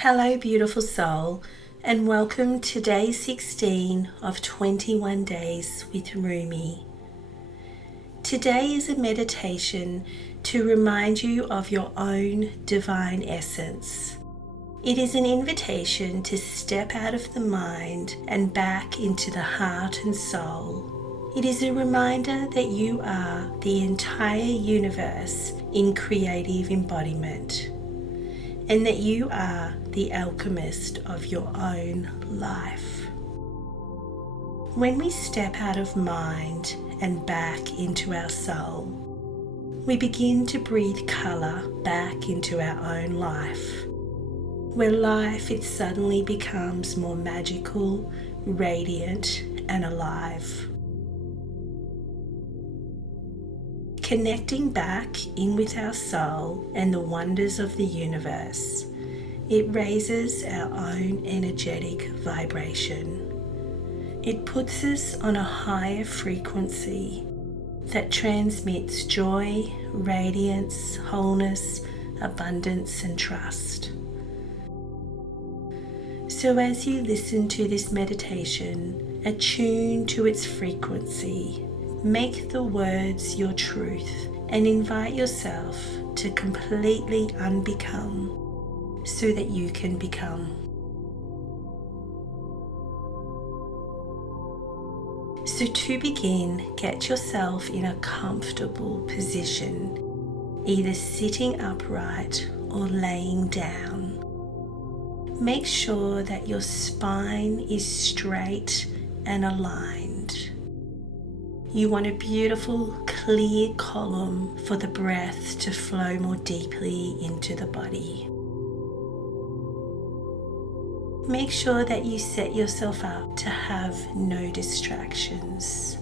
Hello, beautiful soul, and welcome to day 16 of 21 days with Rumi. Today is a meditation to remind you of your own divine essence. It is an invitation to step out of the mind and back into the heart and soul. It is a reminder that you are the entire universe in creative embodiment, and that you are the alchemist of your own life. When we step out of mind and back into our soul, we begin to breathe colour back into our own life, where life it suddenly becomes more magical, radiant and alive. Connecting back in with our soul and the wonders of the universe, it raises our own energetic vibration. It puts us on a higher frequency that transmits joy, radiance, wholeness, abundance and trust. So as you listen to this meditation, attune to its frequency. Make the words your truth and invite yourself to completely unbecome so that you can become. So to begin, get yourself in a comfortable position, either sitting upright or laying down. Make sure that your spine is straight and aligned. You want a beautiful, clear column for the breath to flow more deeply into the body. Make sure that you set yourself up to have no distractions.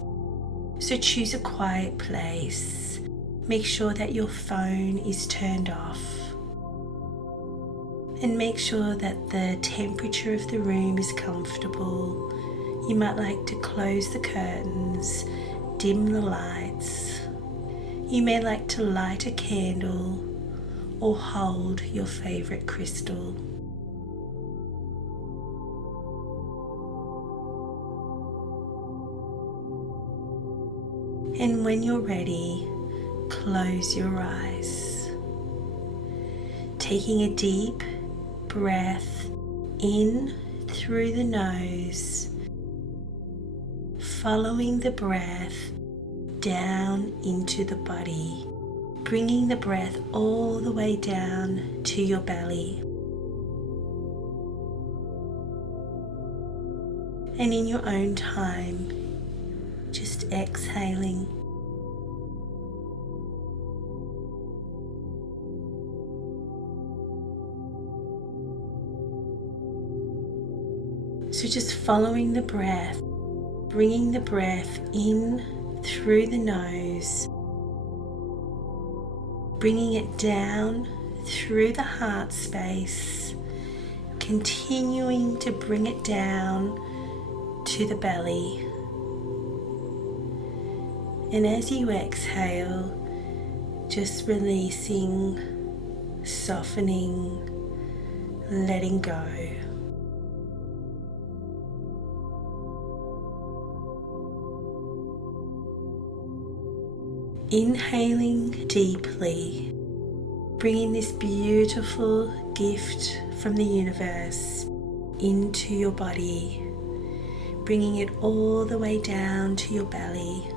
So choose a quiet place. Make sure that your phone is turned off. And make sure that the temperature of the room is comfortable. You might like to close the curtains, dim the lights. You may like to light a candle or hold your favorite crystal. And when you're ready, close your eyes. Taking a deep breath in through the nose, following the breath down into the body, bringing the breath all the way down to your belly. And in your own time, just exhaling. So just following the breath, bringing the breath in through the nose, bringing it down through the heart space, continuing to bring it down to the belly. And as you exhale, just releasing, softening, letting go. Inhaling deeply, bringing this beautiful gift from the universe into your body, bringing it all the way down to your belly.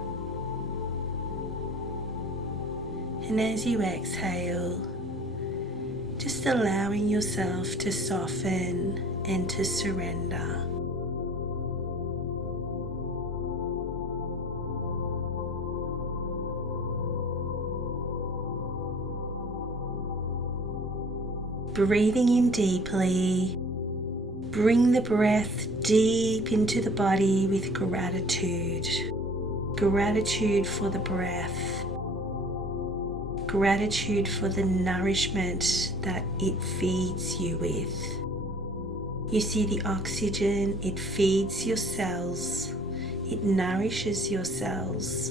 And as you exhale, just allowing yourself to soften and to surrender. Breathing in deeply, bring the breath deep into the body with gratitude. Gratitude for the breath. Gratitude for the nourishment that it feeds you with. You see the oxygen, it feeds your cells, it nourishes your cells,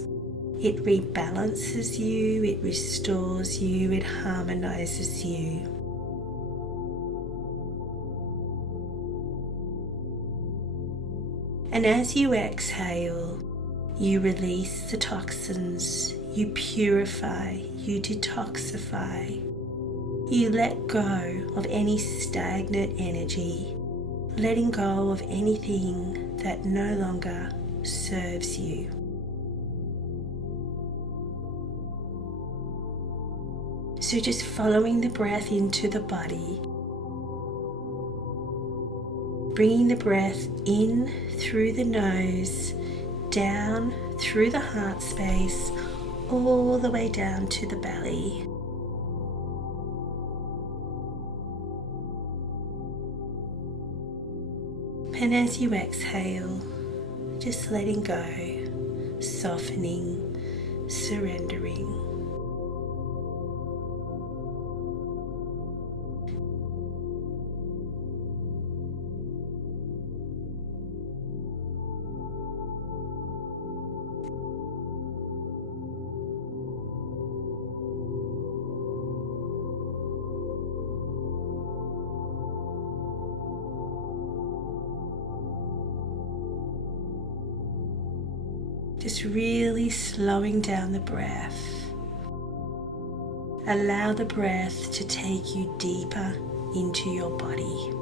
it rebalances you, it restores you, it harmonizes you. And as you exhale, you release the toxins, you purify, you detoxify, you let go of any stagnant energy, letting go of anything that no longer serves you. So just following the breath into the body, bringing the breath in through the nose, down through the heart space, all the way down to the belly. And as you exhale, just letting go, softening, surrendering. Just really slowing down the breath. Allow the breath to take you deeper into your body.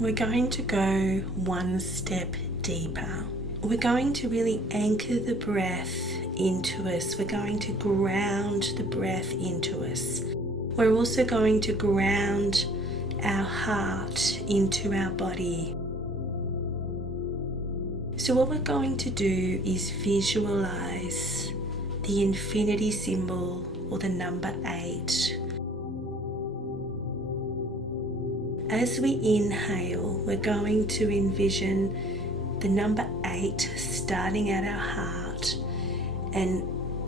We're going to go one step deeper. We're going to really anchor the breath into us. We're going to ground the breath into us. We're also going to ground our heart into our body. So what we're going to do is visualize the infinity symbol or the number 8. As we inhale, we're going to envision the number 8 starting at our heart and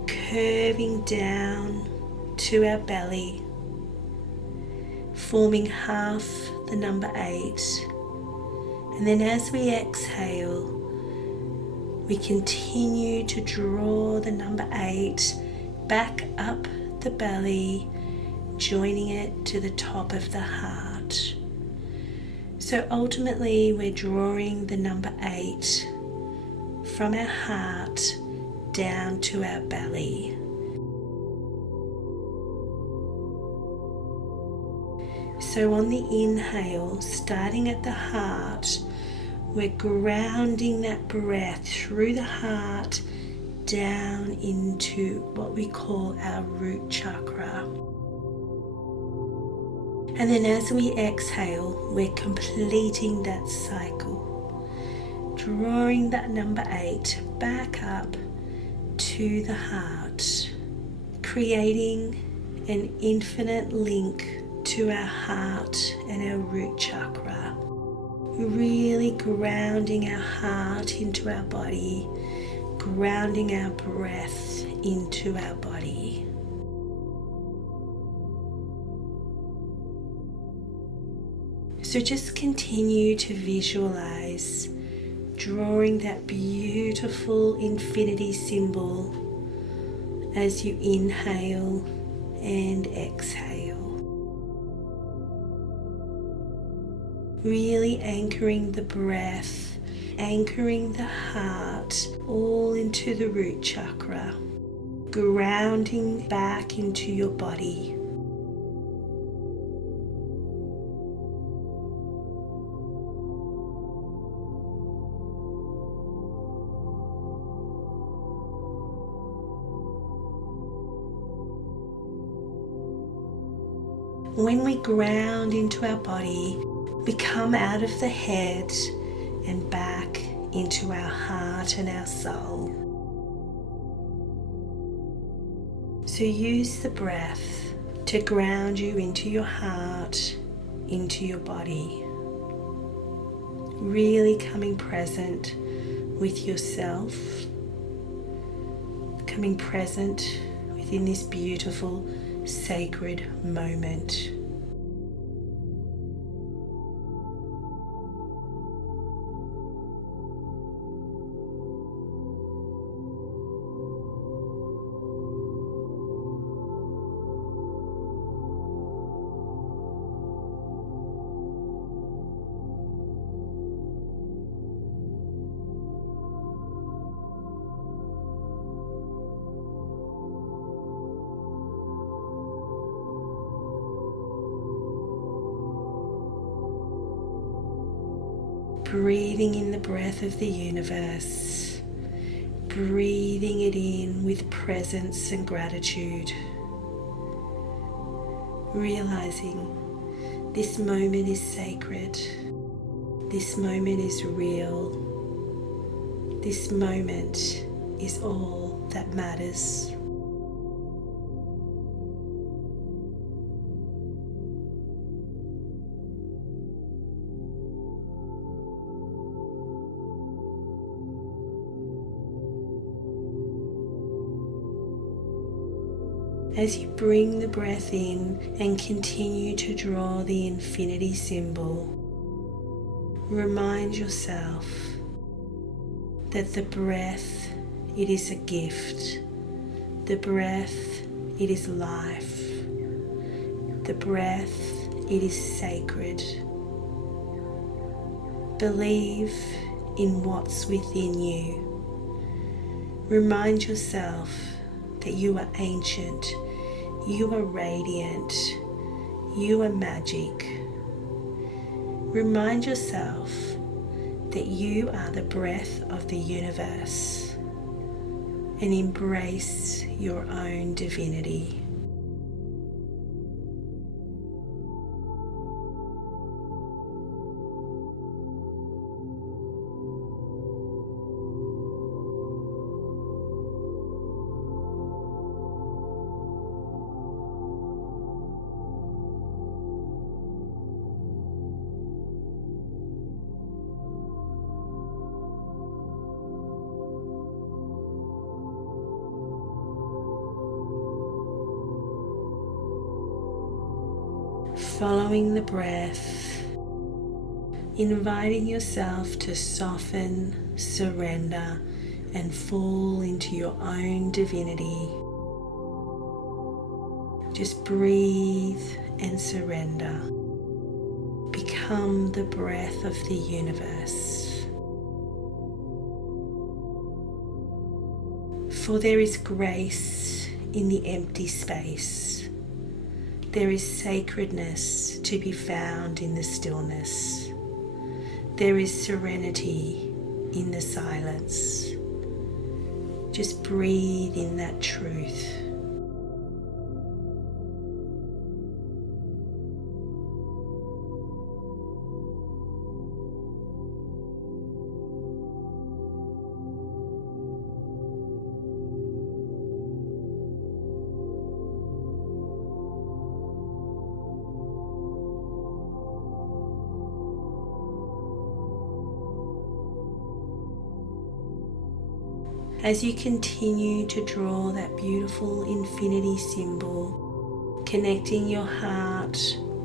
curving down to our belly, forming half the number 8. And then as we exhale, we continue to draw the number 8 back up the belly, joining it to the top of the heart. So ultimately we're drawing the number 8 from our heart down to our belly. So on the inhale, starting at the heart, we're grounding that breath through the heart down into what we call our root chakra. And then as we exhale, we're completing that cycle, drawing that number 8 back up to the heart, creating an infinite link to our heart and our root chakra, really grounding our heart into our body, grounding our breath into our body. So just continue to visualize drawing that beautiful infinity symbol as you inhale and exhale. Really anchoring the breath, anchoring the heart all into the root chakra, grounding back into your body. When we ground into our body, we come out of the head and back into our heart and our soul. So use the breath to ground you into your heart, into your body. Really coming present with yourself, becoming present within this beautiful, sacred moment. Breathing in the breath of the universe, breathing it in with presence and gratitude, realizing this moment is sacred, this moment is real, this moment is all that matters. As you bring the breath in and continue to draw the infinity symbol, remind yourself that the breath, it is a gift. The breath, it is life. The breath, it is sacred. Believe in what's within you. Remind yourself that you are ancient. You are radiant. You are magic. Remind yourself that you are the breath of the universe and embrace your own divinity. Following the breath, inviting yourself to soften, surrender, and fall into your own divinity. Just breathe and surrender. Become the breath of the universe. For there is grace in the empty space. There is sacredness to be found in the stillness. There is serenity in the silence. Just breathe in that truth. As you continue to draw that beautiful infinity symbol, connecting your heart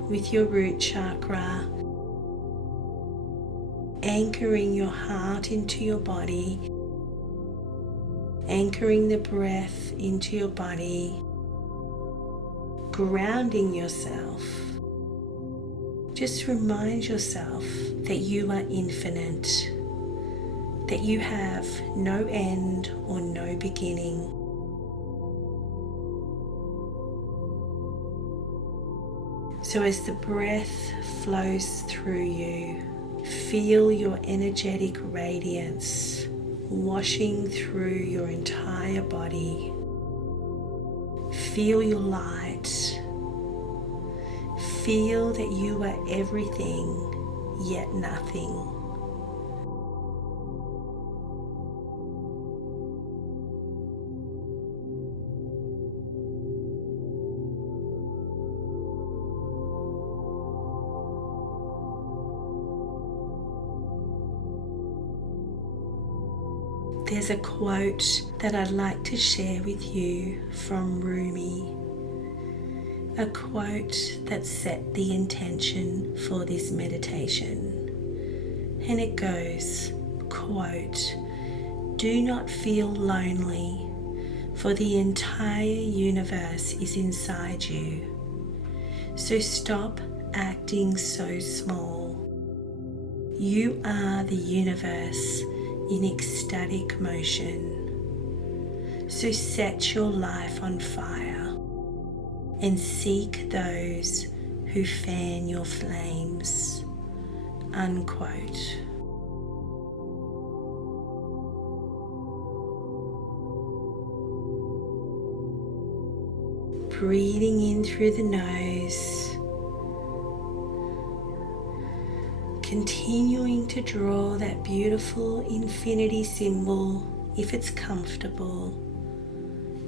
with your root chakra, anchoring your heart into your body, anchoring the breath into your body, grounding yourself. Just remind yourself that you are infinite, that you have no end or no beginning. So as the breath flows through you, feel your energetic radiance washing through your entire body. Feel your light. Feel that you are everything, yet nothing. there's a quote that I'd like to share with you from Rumi. A quote that set the intention for this meditation. And it goes, quote, "Do not feel lonely, for the entire universe is inside you. So stop acting so small. You are the universe in ecstatic motion. So set your life on fire and seek those who fan your flames." Unquote. Breathing in through the nose, continuing to draw that beautiful infinity symbol if it's comfortable.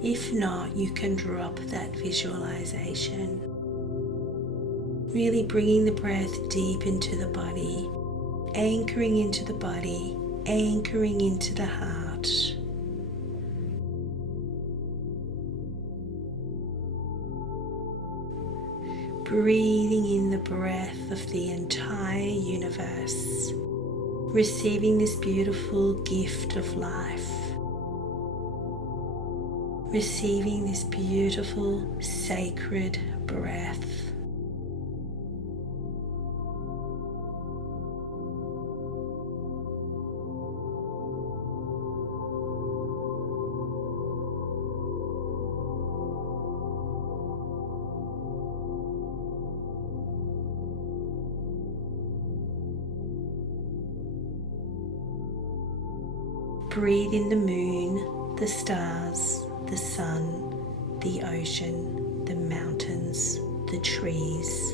If not, you can drop that visualization. Really bringing the breath deep into the body, anchoring into the body, anchoring into the heart. Breathing in the breath of the entire universe, receiving this beautiful gift of life, receiving this beautiful sacred breath. Breathe in the moon, the stars, the sun, the ocean, the mountains, the trees.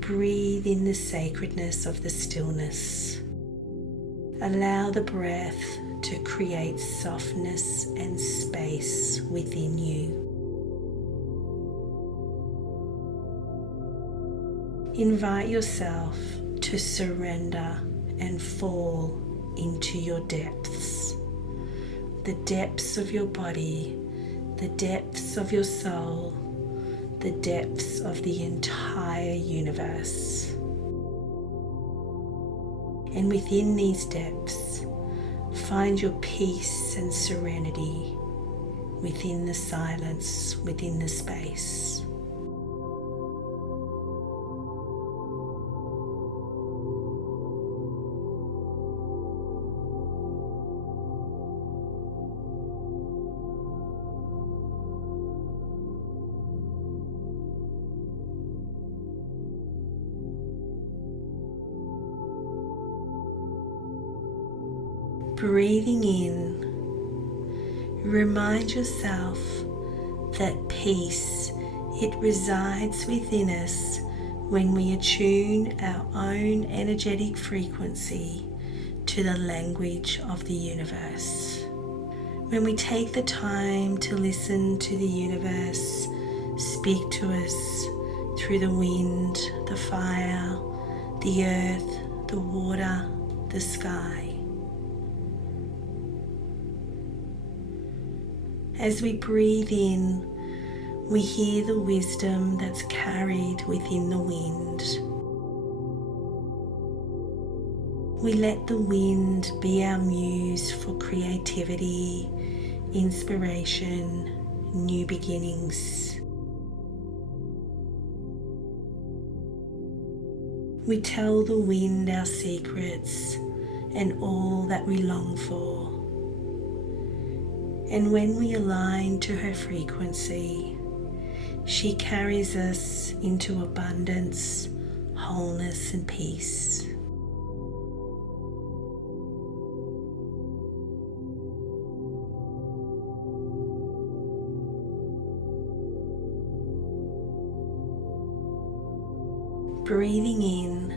Breathe in the sacredness of the stillness. Allow the breath to create softness and space within you. Invite yourself to surrender and fall into your depths, the depths of your body, the depths of your soul, the depths of the entire universe. And within these depths, find your peace and serenity within the silence, within the space. Breathing in, remind yourself that peace, it resides within us when we attune our own energetic frequency to the language of the universe. When we take the time to listen to the universe speak to us through the wind, the fire, the earth, the water, the sky. As we breathe in, we hear the wisdom that's carried within the wind. We let the wind be our muse for creativity, inspiration, new beginnings. We tell the wind our secrets and all that we long for. And when we align to her frequency, she carries us into abundance, wholeness, and peace. Breathing in,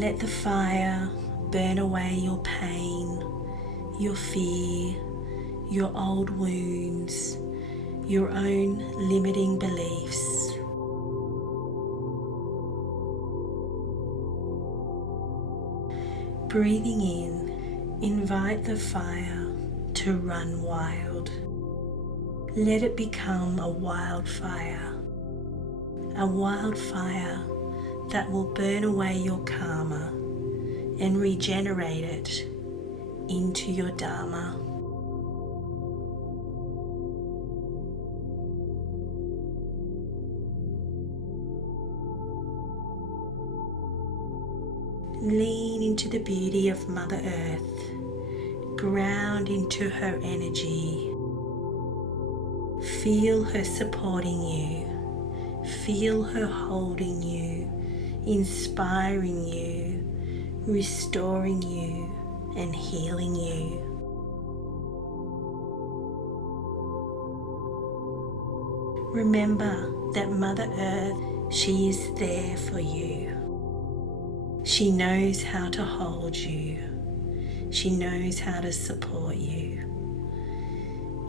let the fire burn away your pain, your fear, your old wounds, your own limiting beliefs. Breathing in, invite the fire to run wild. Let it become a wildfire that will burn away your karma and regenerate it into your dharma. Lean into the beauty of Mother Earth. Ground into her energy. Feel her supporting you. Feel her holding you, inspiring you, restoring you, and healing you. Remember that Mother Earth, she is there for you. She knows how to hold you. She knows how to support you.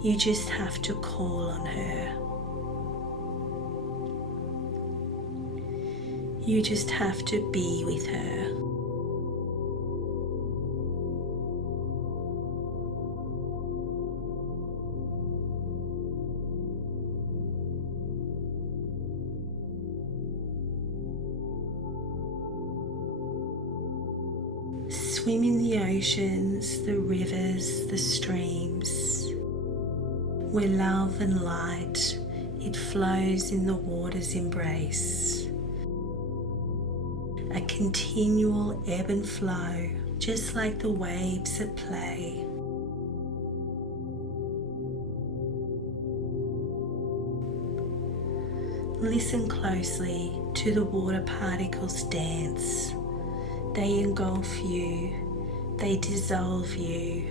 You just have to call on her. You just have to be with her. Swim in the oceans, the rivers, the streams, where love and light, it flows in the water's embrace. A continual ebb and flow, just like the waves at play. Listen closely to the water particles dance. They engulf you, they dissolve you,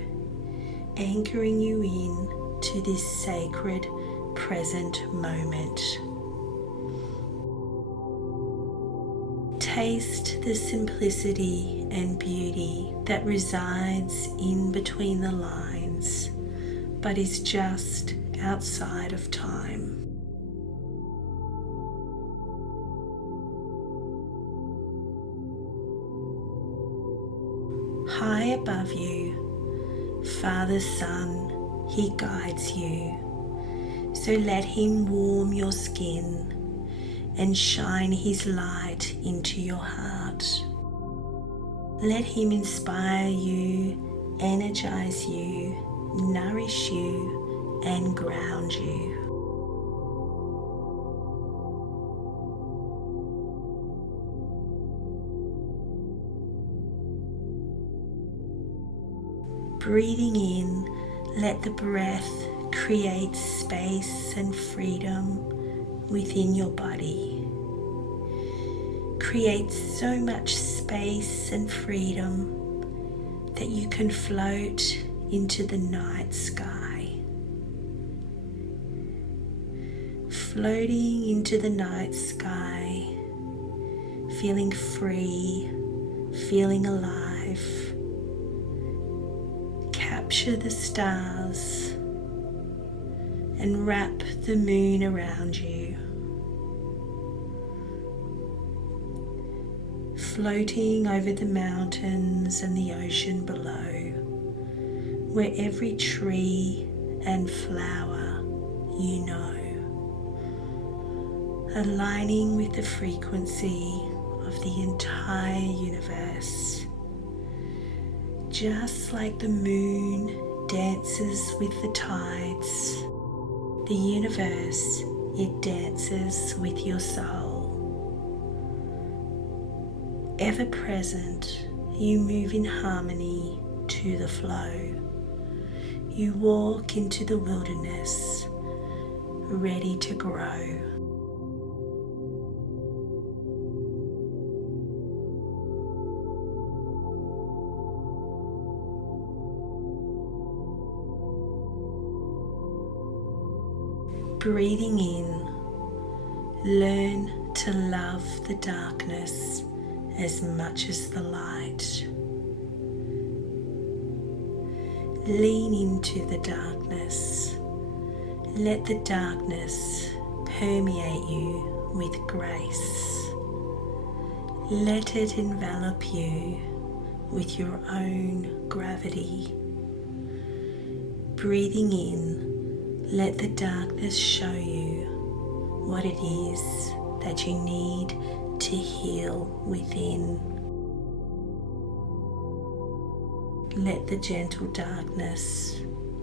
anchoring you in to this sacred present moment. Taste the simplicity and beauty that resides in between the lines, but is just outside of time. High above you, Father Sun, he guides you. So let him warm your skin and shine his light into your heart. Let him inspire you, energize you, nourish you, and ground you. Breathing in, let the breath create space and freedom within your body. Create so much space and freedom that you can float into the night sky. Floating into the night sky, feeling free, feeling alive. Capture the stars and wrap the moon around you. Floating over the mountains and the ocean below, where every tree and flower you know, aligning with the frequency of the entire universe. Just like the moon dances with the tides, the universe, it dances with your soul. Ever present, you move in harmony to the flow. You walk into the wilderness, ready to grow. Breathing in, learn to love the darkness as much as the light. Lean into the darkness. Let the darkness permeate you with grace. Let it envelop you with your own gravity. Breathing in, let the darkness show you what it is that you need to heal within. Let the gentle darkness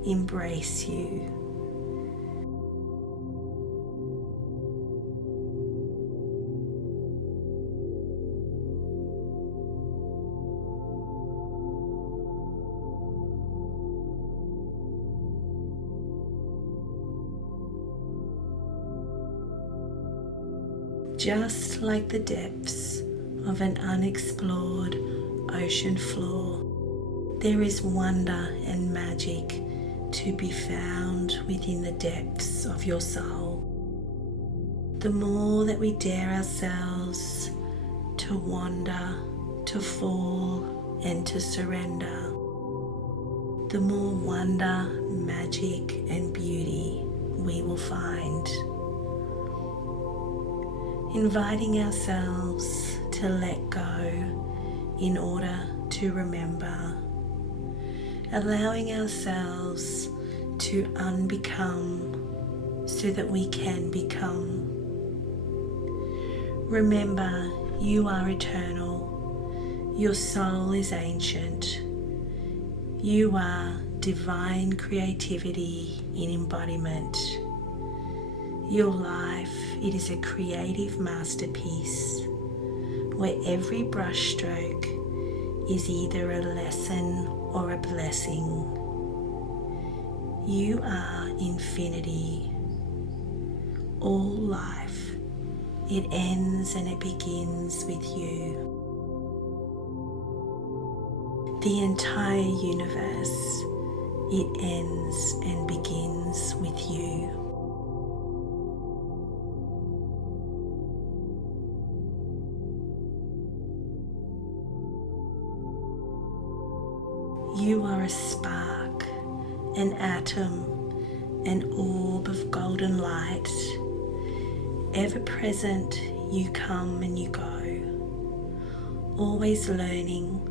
embrace you. Just like the depths of an unexplored ocean floor, there is wonder and magic to be found within the depths of your soul. The more that we dare ourselves to wander, to fall, and to surrender, the more wonder, magic, and beauty we will find. Inviting ourselves to let go in order to remember. Allowing ourselves to unbecome so that we can become. Remember, you are eternal. Your soul is ancient. You are divine creativity in embodiment. Your life, it is a creative masterpiece where every brushstroke is either a lesson or a blessing. You are infinity. All life, it ends and it begins with you. The entire universe, it ends and begins with you. You are a spark, an atom, an orb of golden light. Ever present, you come and you go. Always learning,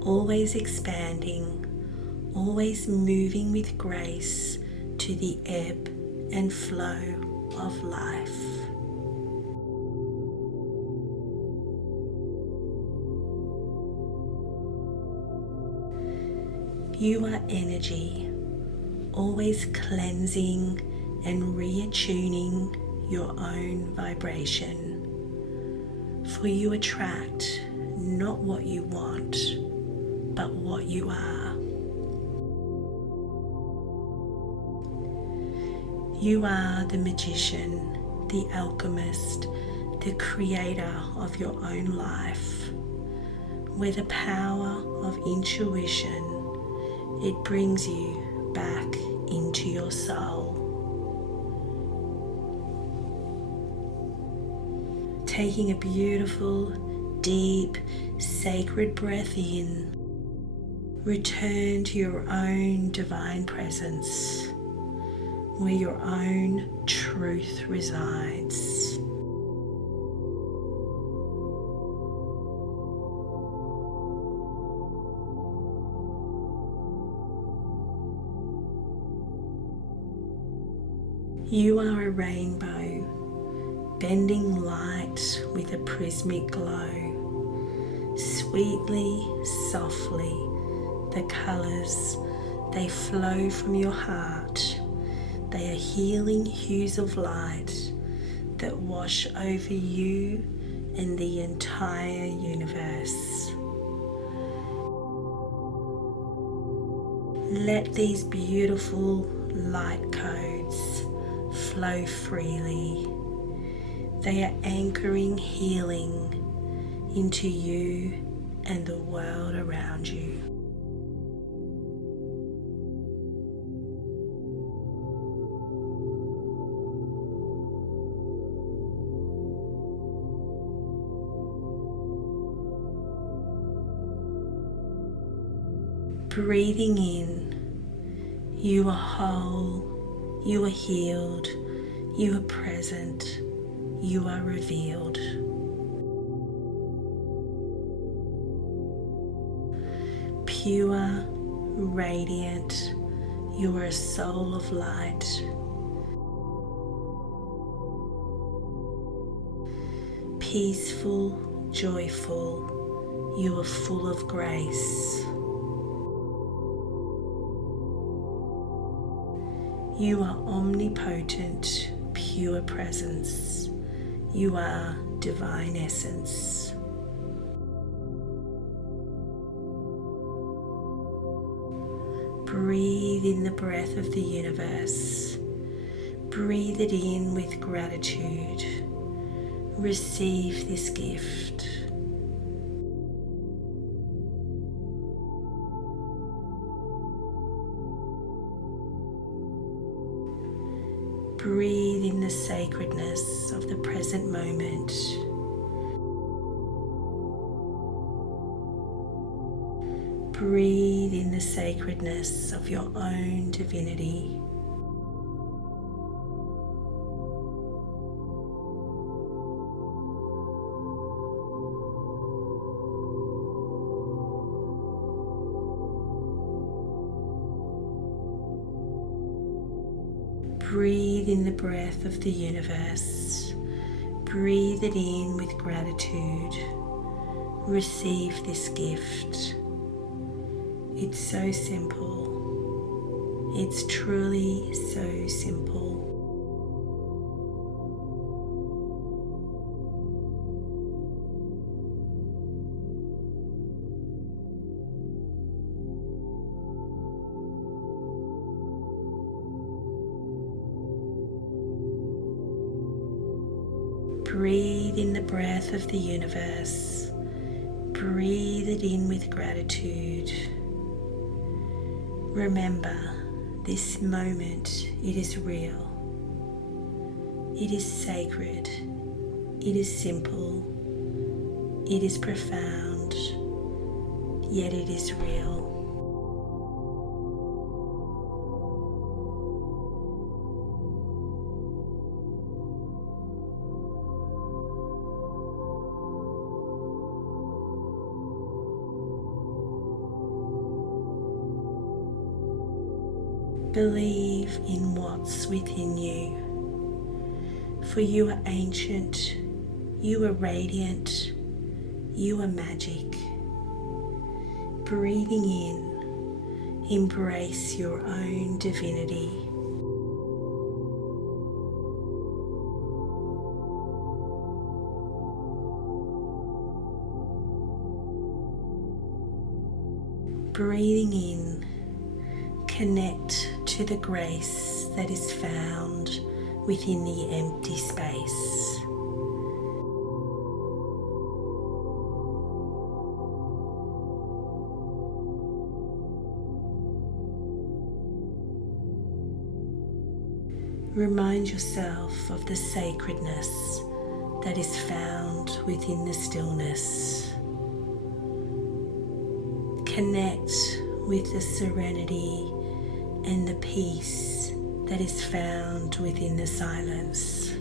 always expanding, always moving with grace to the ebb and flow of life. You are energy, always cleansing and reattuning your own vibration. For you attract not what you want, but what you are. You are the magician, the alchemist, the creator of your own life, where the power of intuition, it brings you back into your soul. Taking a beautiful, deep, sacred breath in, return to your own divine presence, where your own truth resides. You are a rainbow, bending light with a prismic glow. Sweetly, softly, the colours, they flow from your heart. They are healing hues of light that wash over you and the entire universe. Let these beautiful light codes flow freely. They are anchoring healing into you and the world around you. Breathing in, you are whole, you are healed, you are present, you are revealed. pure, radiant. You are a soul of light. Peaceful, joyful. You are full of grace. You are omnipotent, pure presence. You are divine essence. Breathe in the breath of the universe. Breathe it in with gratitude. Receive this gift. Breathe in the sacredness of the present moment. Breathe in the sacredness of your own divinity. Breathe in the breath of the universe. Breathe it in with gratitude. Receive this gift. It's so simple. It's truly so simple. Breathe in the breath of the universe. Breathe it in with gratitude. Remember, this moment, it is real. It is sacred. It is simple. It is profound. Yet it is real. Believe in what's within you, for you are ancient, you are radiant, you are magic. Breathing in, embrace your own divinity. Breathing in, connect to the grace that is found within the empty space. Remind yourself of the sacredness that is found within the stillness. Connect with the serenity and the peace that is found within the silence.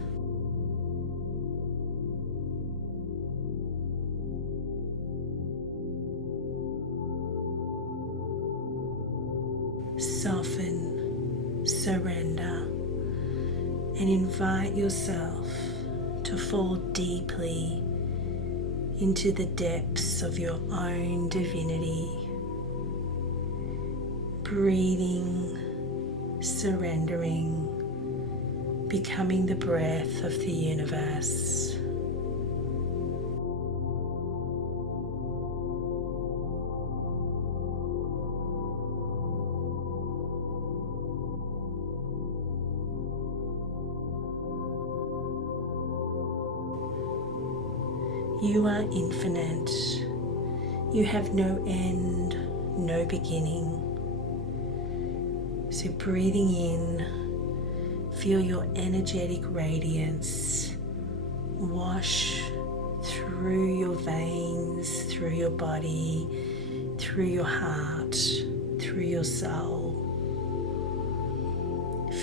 Soften, surrender, and invite yourself to fall deeply into the depths of your own divinity. Breathing, surrendering, becoming the breath of the universe. You are infinite. You have no end, no beginning. So breathing in, feel your energetic radiance wash through your veins, through your body, through your heart, through your soul.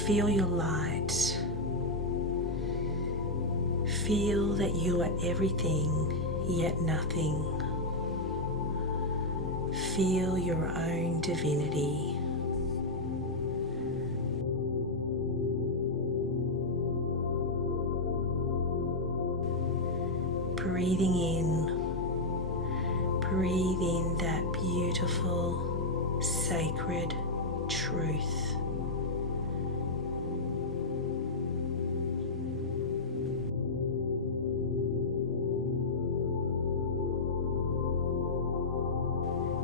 Feel your light. Feel that you are everything, yet nothing. feel your own divinity. Breathing in, breathe in that beautiful, sacred truth.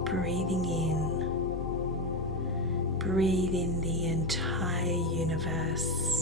Breathing in, breathe in the entire universe.